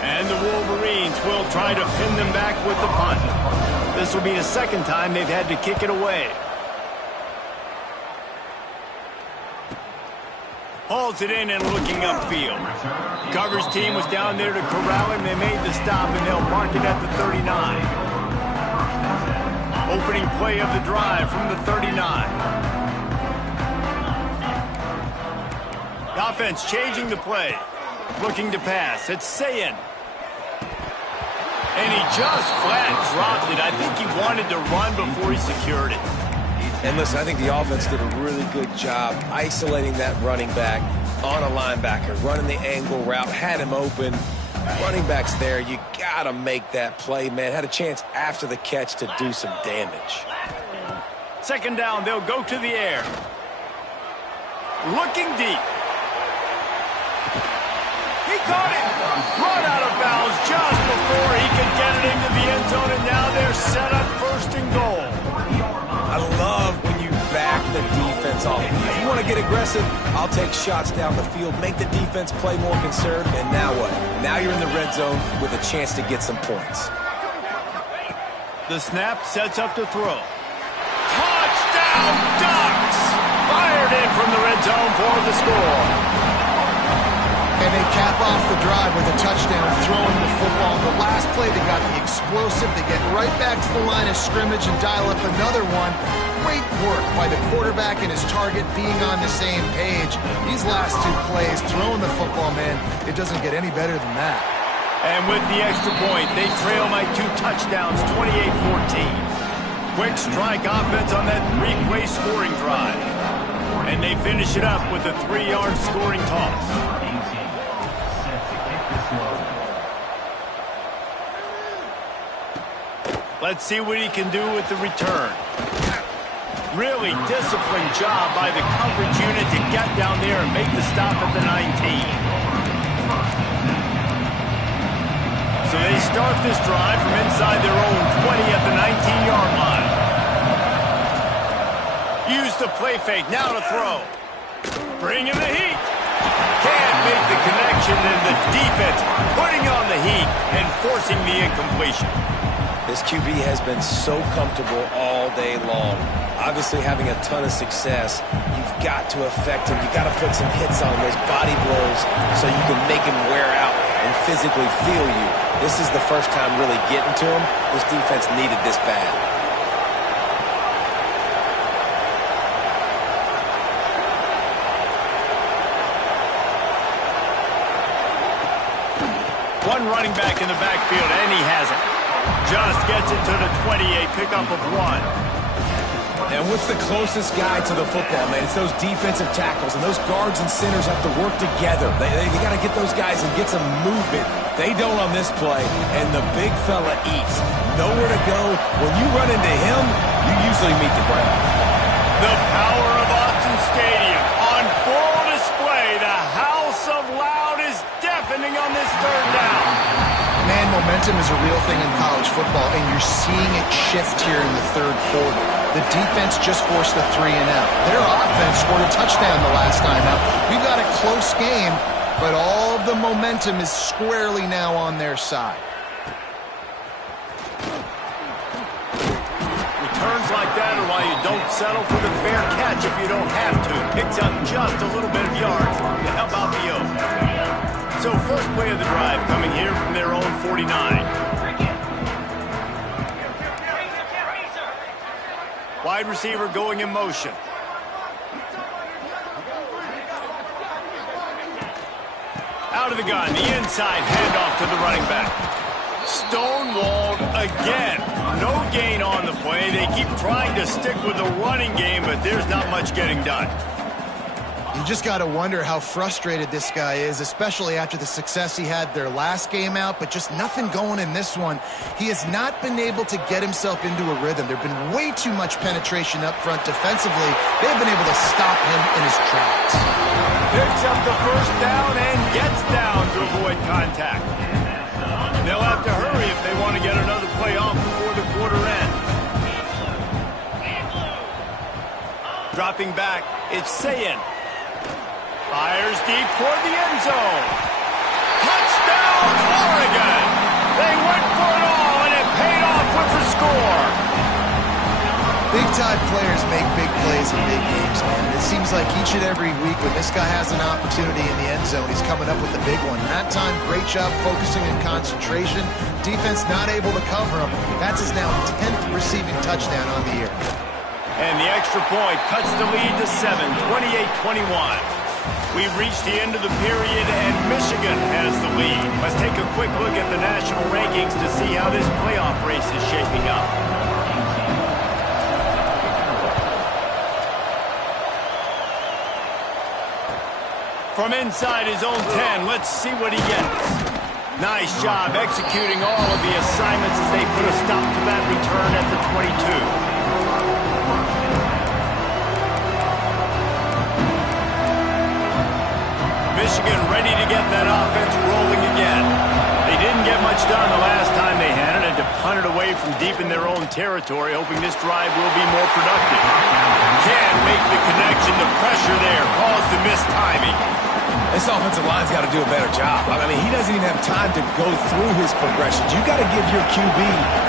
And the Wolverines will try to pin them back with the punt. This will be the 2nd time they've had to kick it away. Hauls it in and looking upfield. The coverage team was down there to corral him. They made the stop, and they'll mark it at the 39. Opening play of the drive from the 39. The offense changing the play. Looking to pass. It's Sayin. And he just flat dropped it. I think he wanted to run before he secured it. And listen, I think the offense did a really good job isolating that running back on a linebacker, running the angle route, had him open. Running back's there. You got to make that play, man. Had a chance after the catch to do some damage. 2nd down, they'll go to the air. Looking deep. He caught it. Run out of bounds just before he could get it into the end zone, and now they're set up 1st and goal. I love when you back the defense off. If you want to get aggressive, I'll take shots down the field, make the defense play more conservative, and now what? Now you're in the red zone with a chance to get some points. The snap sets up to throw. Touchdown, Ducks! Fired in from the red zone for the score. And they cap off the drive with a touchdown throwing the football. The last play, they got the explosive. They get right back to the line of scrimmage and dial up another one. Great work by the quarterback and his target being on the same page. These last 2 plays, throwing the football, man, it doesn't get any better than that. And with the extra point, they trail by 2 touchdowns, 28-14. Quick strike offense on that 3-play scoring drive. And they finish it up with a 3-yard scoring toss. Let's see what he can do with the return. Really disciplined job by the coverage unit to get down there and make the stop at the 19. So they start this drive from inside their own 20 at the 19-yard line. Use the play fake, now to throw. Bringing the heat. Can't make the connection, and the defense putting on the heat and forcing the incompletion. This QB has been so comfortable all day long. Obviously having a ton of success. You've got to affect him. You've got to put some hits on those body blows so you can make him wear out and physically feel you. This is the first time really getting to him. This defense needed this bad. One running back in the backfield, and he has it. Just gets it to the 28, pickup of 1. And what's the closest guy to the football, man? It's those defensive tackles, and those guards and centers have to work together. They got to get those guys and get some movement. They don't on this play, and the big fella eats. Nowhere to go. When you run into him, you usually meet the ground. The power of Autzen Stadium on full display. The house of loud is deafening on this 3rd down. Man, momentum is a real thing in college football, and you're seeing it shift here in the 3rd quarter. The defense just forced a 3-and-out. Their offense scored a touchdown the last time out. We've got a close game, but all of the momentum is squarely now on their side. Returns like that are why you don't settle for the fair catch if you don't have to. Picks up just a little bit of yards to help out the Oaks. So first play of the drive coming here from their own 49. Wide receiver going in motion. Out of the gun, the inside handoff to the running back. Stonewalled again. No gain on the play. They keep trying to stick with the running game, but there's not much getting done. You just got to wonder how frustrated this guy is, especially after the success he had their last game out, but just nothing going in this one. He has not been able to get himself into a rhythm. There have been way too much penetration up front defensively. They've been able to stop him in his tracks. Picks up the first down and gets down to avoid contact. They'll have to hurry if they want to get another play off before the quarter ends. Dropping back, it's Sayin. Fires deep toward the end zone. Touchdown, Oregon! They went for it all, and it paid off with the score. Big-time players make big plays in big games, man. It seems like each and every week when this guy has an opportunity in the end zone, he's coming up with the big one. That time, great job focusing and concentration. Defense not able to cover him. That's his now 10th receiving touchdown on the year. And the extra point cuts the lead to 7, 28-21. We've reached the end of the period, and Michigan has the lead. Let's take a quick look at the national rankings to see how this playoff race is shaping up. From inside his own 10, let's see what he gets. Nice job executing all of the assignments as they put a stop to that return at the 22. Michigan ready to get that offense rolling again. They didn't get much done the last time they had it, and to punt it away from deep in their own territory, hoping this drive will be more productive. Can't make the connection. The pressure there caused the missed timing. This offensive line's got to do a better job. I mean, he doesn't even have time to go through his progressions. You got to give your QB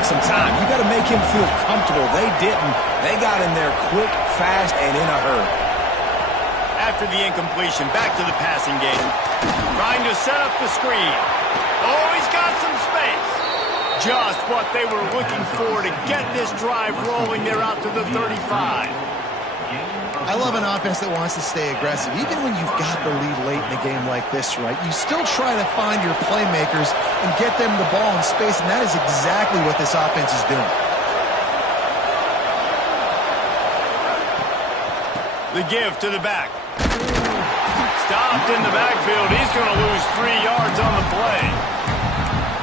some time. You got to make him feel comfortable. They didn't. They got in there quick, fast, and in a hurry. After the incompletion, back to the passing game. Trying to set up the screen. Oh, he's got some space. Just what they were looking for to get this drive rolling. They're out to the 35. I love an offense that wants to stay aggressive. Even when you've got the lead late in a game like this, right, you still try to find your playmakers and get them the ball in space, and that is exactly what this offense is doing. The give to the back. Stopped in the backfield. He's going to lose 3 yards on the play.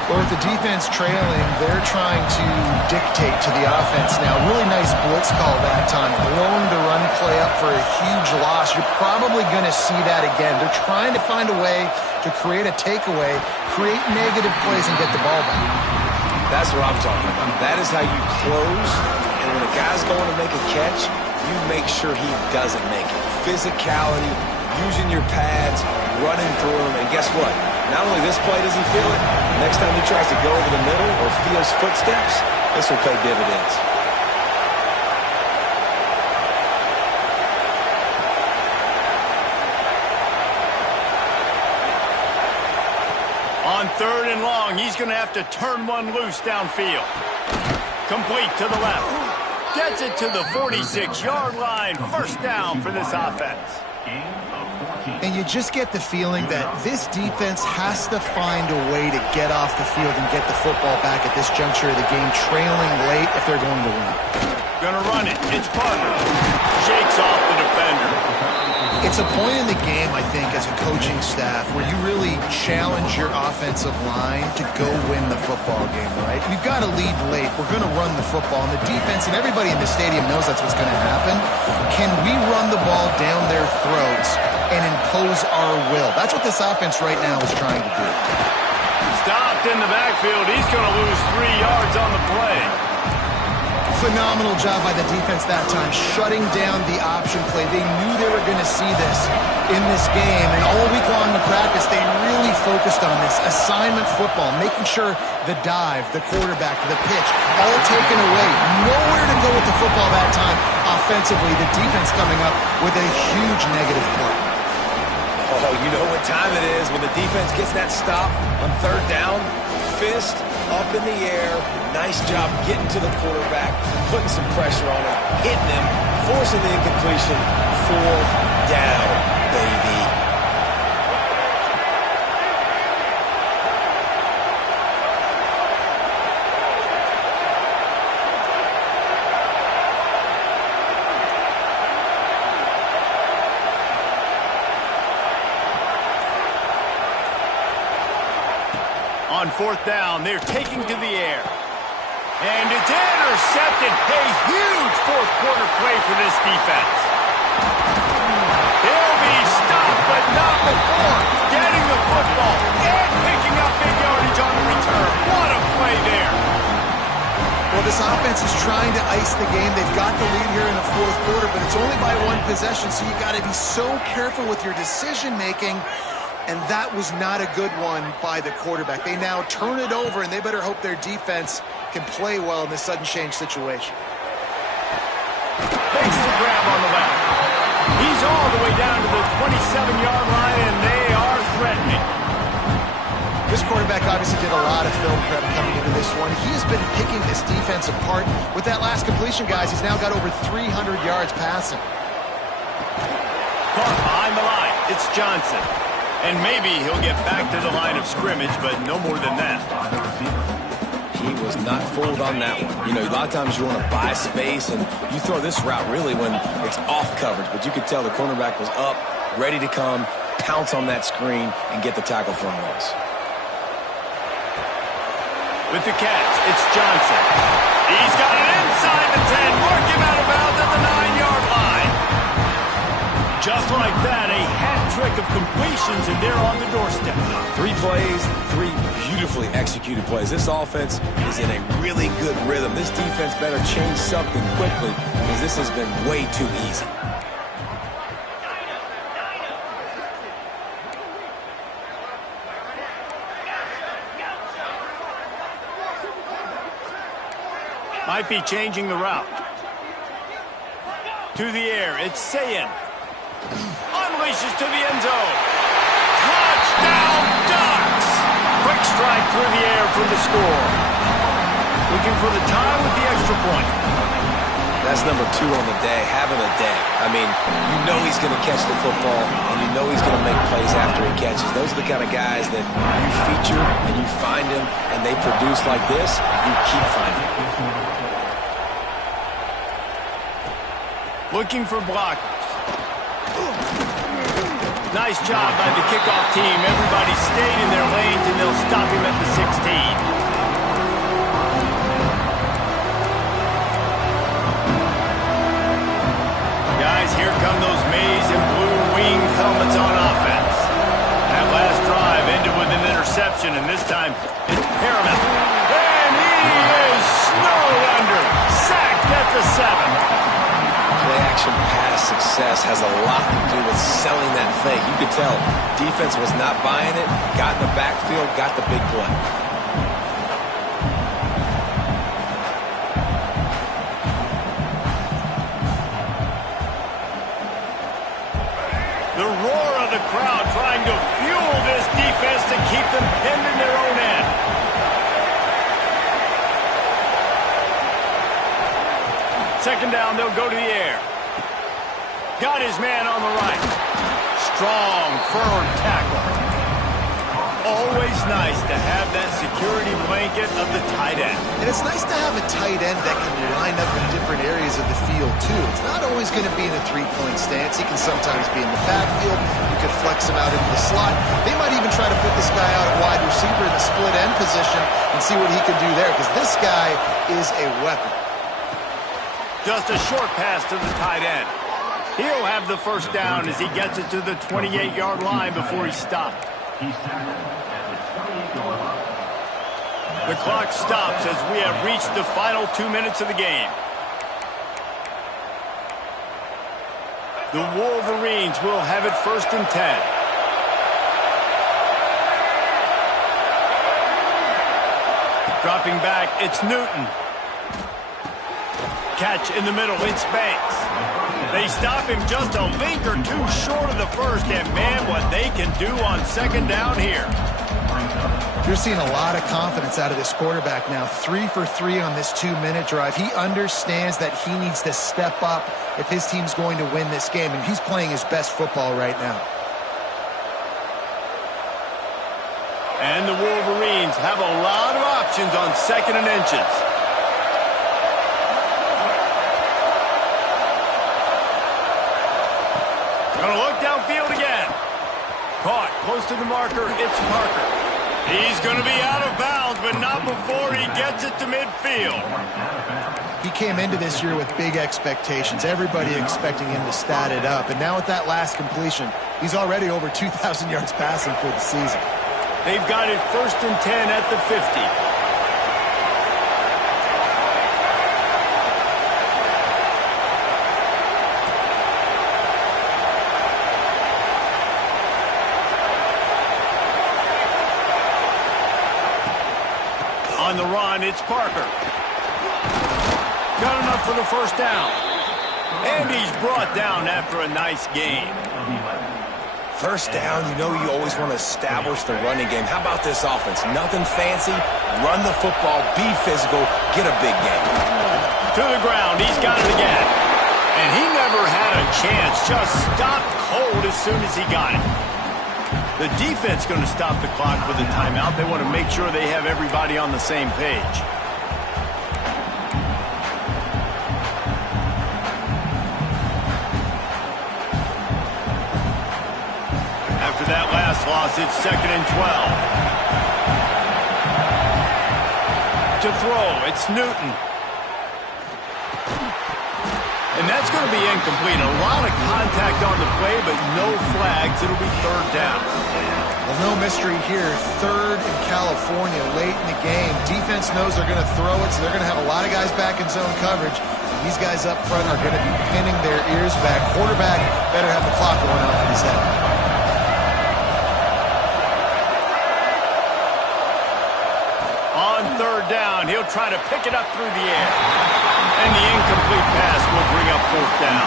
Well, with the defense trailing, they're trying to dictate to the offense now. Really nice blitz call that time. Blown the run play up for a huge loss. You're probably going to see that again. They're trying to find a way to create a takeaway, create negative plays, and get the ball back. That's what I'm talking about. That is how you close, and when a guy's going to make a catch, you make sure he doesn't make it. Physicality, using your pads, running through him, and guess what? Not only this play does he feel it, next time he tries to go over the middle or feels footsteps, this will pay dividends. On 3rd and long, he's going to have to turn one loose downfield. Complete to the left. Gets it to the 46-yard line. First down for this offense. And you just get the feeling that this defense has to find a way to get off the field and get the football back at this juncture of the game, trailing late if they're going to win. Gonna run it. It's Butler. Shakes off the defender. It's a point in the game, I think, as a coaching staff where you really challenge your offensive line to go win the football game, right? We've got to lead late. We're going to run the football. And the defense and everybody in the stadium knows that's what's going to happen. Can we run the ball down their throats and impose our will? That's what this offense right now is trying to do. Stopped in the backfield. He's going to lose 3 yards on the play. Phenomenal job by the defense that time, shutting down the option play. They knew they were going to see this in this game, and all week long in practice, they really focused on this assignment football, making sure the dive, the quarterback, the pitch, all taken away. Nowhere to go with the football that time. Offensively, the defense coming up with a huge negative play. Oh, you know what time it is when the defense gets that stop on 3rd down. Fist up in the air. Nice job getting to the quarterback, putting some pressure on him, hitting him, forcing the incompletion. 4th down, baby. On fourth down, they're taking to the air. And it's intercepted. A huge fourth quarter play for this defense. He'll be stopped, but not before getting the football and picking up big yardage on the return. What a play there. Well, this offense is trying to ice the game. They've got the lead here in the fourth quarter, but it's only by one possession, so you got to be so careful with your decision-making, and that was not a good one by the quarterback. They now turn it over, and they better hope their defense can play well in this sudden change situation. Makes the grab on the left. He's all the way down to the 27-yard line, and they are threatening. This quarterback obviously did a lot of film prep coming into this one. He has been picking this defense apart. With that last completion, guys, he's now got over 300 yards passing. Caught behind the line. It's Johnson. And maybe he'll get back to the line of scrimmage, but no more than that. He was not fooled on that one. You know, a lot of times you want to buy space, and you throw this route really when it's off coverage. But you could tell the cornerback was up, ready to come, pounce on that screen, and get the tackle for a loss. With the catch, it's Johnson. He's got it inside the 10. Mark him out of bounds at the 9-yard line. Just like that, a hat trick of completions, and they're on the doorstep. 3 plays, 3 beautifully executed plays. This offense is in a really good rhythm. This defense better change something quickly because this has been way too easy. Might be changing the route. To the air, it's Sayin. Unleashes to the end zone. Touchdown, Ducks! Quick strike through the air for the score. Looking for the tie with the extra point. That's number 2 on the day, having a day. I mean, you know he's going to catch the football, and you know he's going to make plays after he catches. Those are the kind of guys that you feature and you find them, and they produce like this, you keep finding them. Looking for blockers. Nice job by the kickoff team. Everybody stayed in their lanes, and they'll stop him at the 16. Guys, here come those maize and blue wing helmets on offense. That last drive ended with an interception, and this time it's paramount. And he is snowed under. Sacked at the 7. Play-action pass success has a lot to do with selling that fake. You could tell defense was not buying it, got in the backfield, got the big play. The roar of the crowd trying to fuel this defense to keep them pinned in their own end. Second down, they'll go to the air. Got his man on the right. Strong, firm tackle. Always nice to have that security blanket of the tight end. And it's nice to have a tight end that can line up in different areas of the field, too. It's not always going to be in a 3-point stance. He can sometimes be in the backfield. You could flex him out into the slot. They might even try to put this guy out at wide receiver in the split end position and see what he can do there, because this guy is a weapon. Just a short pass to the tight end. He'll have the first down as he gets it to the 28-yard line before he's stopped. The clock stops as we have reached the final 2 minutes of the game. The Wolverines will have it 1st and 10. Dropping back, it's Newton. Catch in the middle, it's Banks. They stop him just a link or 2 short of the first, and man, what they can do on second down here. You're seeing a lot of confidence out of this quarterback now. 3 for 3 on this 2-minute drive. He understands that he needs to step up if his team's going to win this game, and he's playing his best football right now. And the Wolverines have a lot of options on 2nd and inches. Gonna look downfield again. Caught close to the marker, it's Parker. He's going to be out of bounds, but not before he gets it to midfield. He came into this year with big expectations. Everybody expecting him to stat it up. And now with that last completion, he's already over 2,000 yards passing for the season. They've got it 1st and 10 at the 50. On the run, it's Parker. Got enough for the first down. And he's brought down after a nice gain. First down, you know you always want to establish the running game. How about this offense? Nothing fancy. Run the football, be physical, get a big gain. To the ground, he's got it again. And he never had a chance. Just stopped cold as soon as he got it. The defense going to stop the clock with a timeout. They want to make sure they have everybody on the same page. After that last loss, it's 2nd and 12. To throw, it's Newton. And that's going to be incomplete. A lot of contact on the play, but no flags. It'll be 3rd down. Well, no mystery here. 3rd in California late in the game. Defense knows they're going to throw it, so they're going to have a lot of guys back in zone coverage. These guys up front are going to be pinning their ears back. Quarterback better have the clock going off in his head. On 3rd down, he'll try to pick it up through the air. And the incomplete pass will bring up 4th down.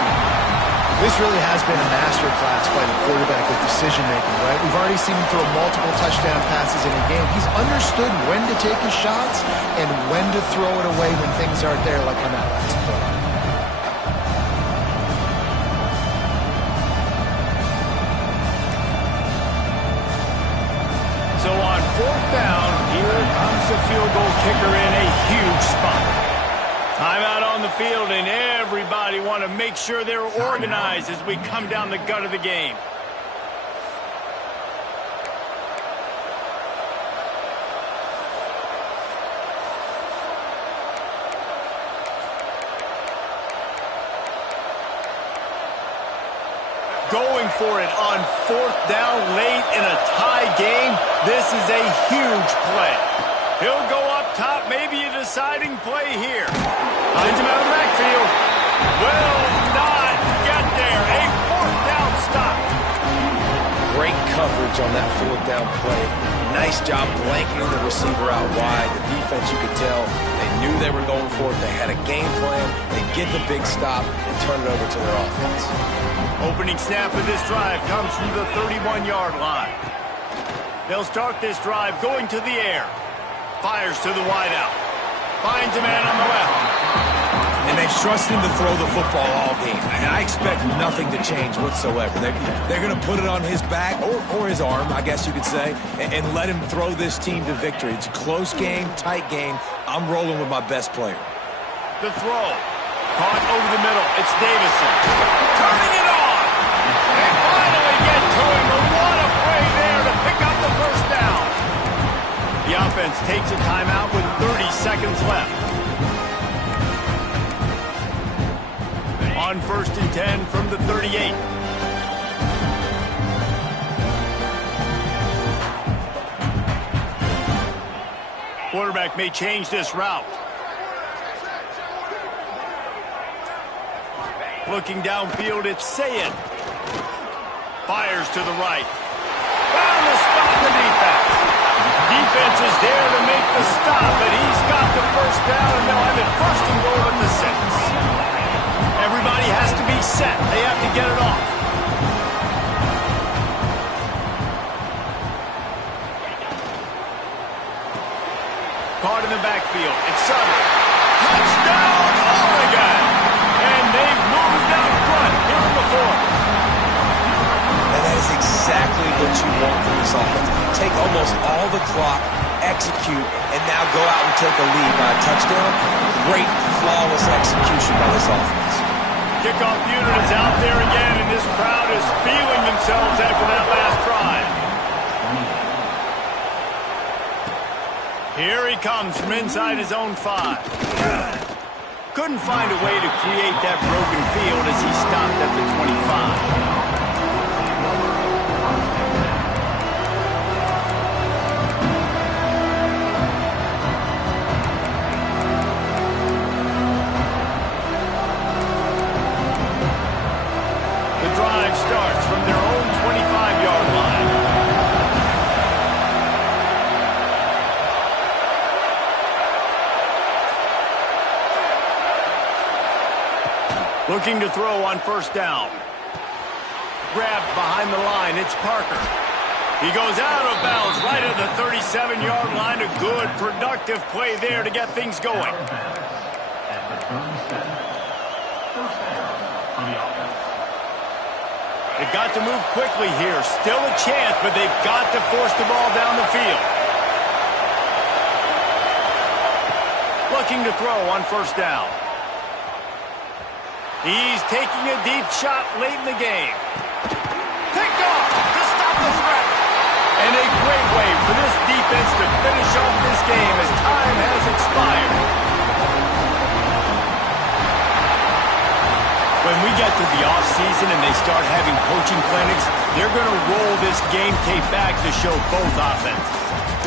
This really has been a masterclass by the quarterback with decision-making, right? We've already seen him throw multiple touchdown passes in a game. He's understood when to take his shots and when to throw it away when things aren't there, like on that last play. So on 4th down, here comes the field goal kicker in a huge spot. Timeout on the field, and everybody want to make sure they're organized as we come down the gut of the game. Going for it on 4th down late in a tie game. This is a huge play. He'll go up top, maybe a deciding play here. Finds him out of the backfield. Will not get there. A 4th down stop. Great coverage on that 4th down play. Nice job blanking the receiver out wide. The defense, you could tell, they knew they were going for it. They had a game plan. They get the big stop and turn it over to their offense. Opening snap of this drive comes from the 31-yard line. They'll start this drive going to the air. Fires to the wideout. Finds a man on the left. And they've trusted him to throw the football all game. And I expect nothing to change whatsoever. They're going to put it on his back, or his arm, I guess you could say, and let him throw this team to victory. It's a close game, tight game. I'm rolling with my best player. The throw. Caught over the middle. It's Davison. Turning it on. They finally get to him. But what a play there to pick up the first down. The offense takes a timeout with 30 seconds left. On 1st and 10 from the 38. Quarterback may change this route. Looking downfield, it's Sayed. Fires to the right. Found the spot in the defense. Defense is there to make the stop, but he's got the first down, and they'll have it 1st and goal at the 6. Everybody has to be set. They have to get it off. Caught in the backfield. It's Sutter. Touchdown, Oregon! And they've moved out front here in the 4th. And that is exactly what you want from this offense. Take almost all the clock, execute, and now go out and take a lead by a touchdown. Great, flawless execution by this offense. Kickoff unit is out there again, and this crowd is feeling themselves after that last drive. Here he comes from inside his own 5. Couldn't find a way to create that broken field as he stopped at the 25. The drive starts from their own 25-yard line. Looking to throw on first down. Grabbed behind the line. It's Parker. He goes out of bounds right at the 37-yard line. A good, productive play there to get things going. They've got to move quickly here. Still a chance, but they've got to force the ball down the field. Looking to throw on first down. He's taking a deep shot late in the game. Picked off to stop the threat. And a great way for this defense to finish off this game as time has expired. When we get to the offseason and they start having coaching clinics, they're going to roll this game tape back to show both offenses.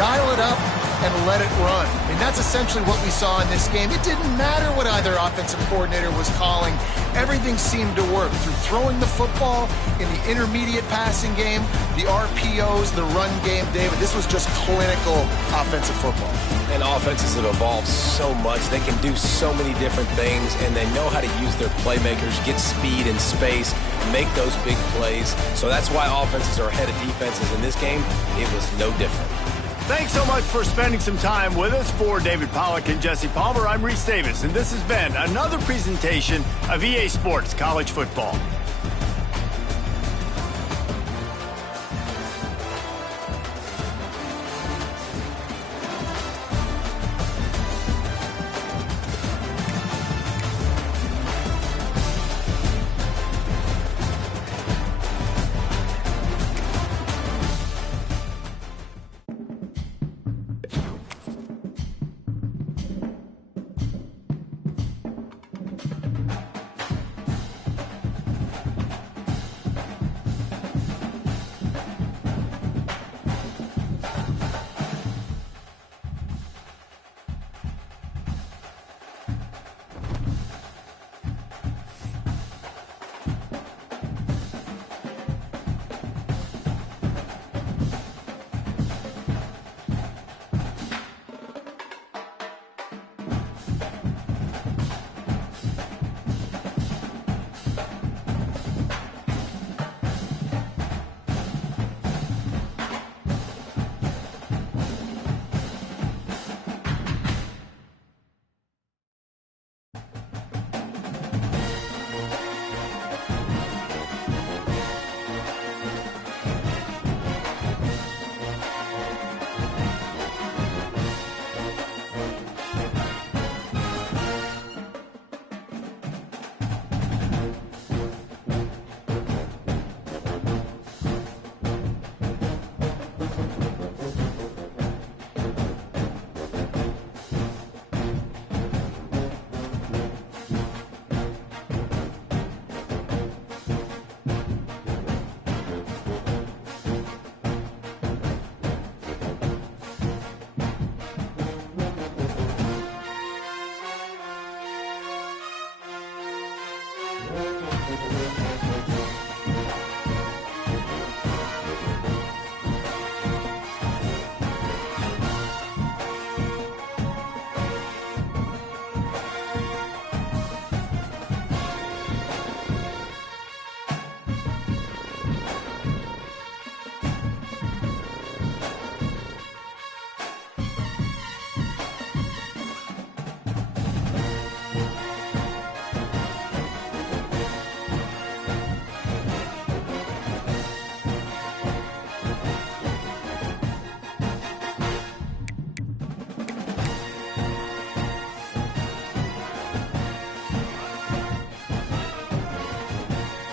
Dial it up and let it run. I mean, that's essentially what we saw in this game. It didn't matter what either offensive coordinator was calling. Everything seemed to work through throwing the football in the intermediate passing game, the RPOs, the run game. David, this was just clinical offensive football. And offenses have evolved so much. They can do so many different things, and they know how to use their playmakers, get speed and space, make those big plays. So that's why offenses are ahead of defenses in this game. It was no different. Thanks so much for spending some time with us. For David Pollack and Jesse Palmer, I'm Reese Davis, and this has been another presentation of EA Sports College Football.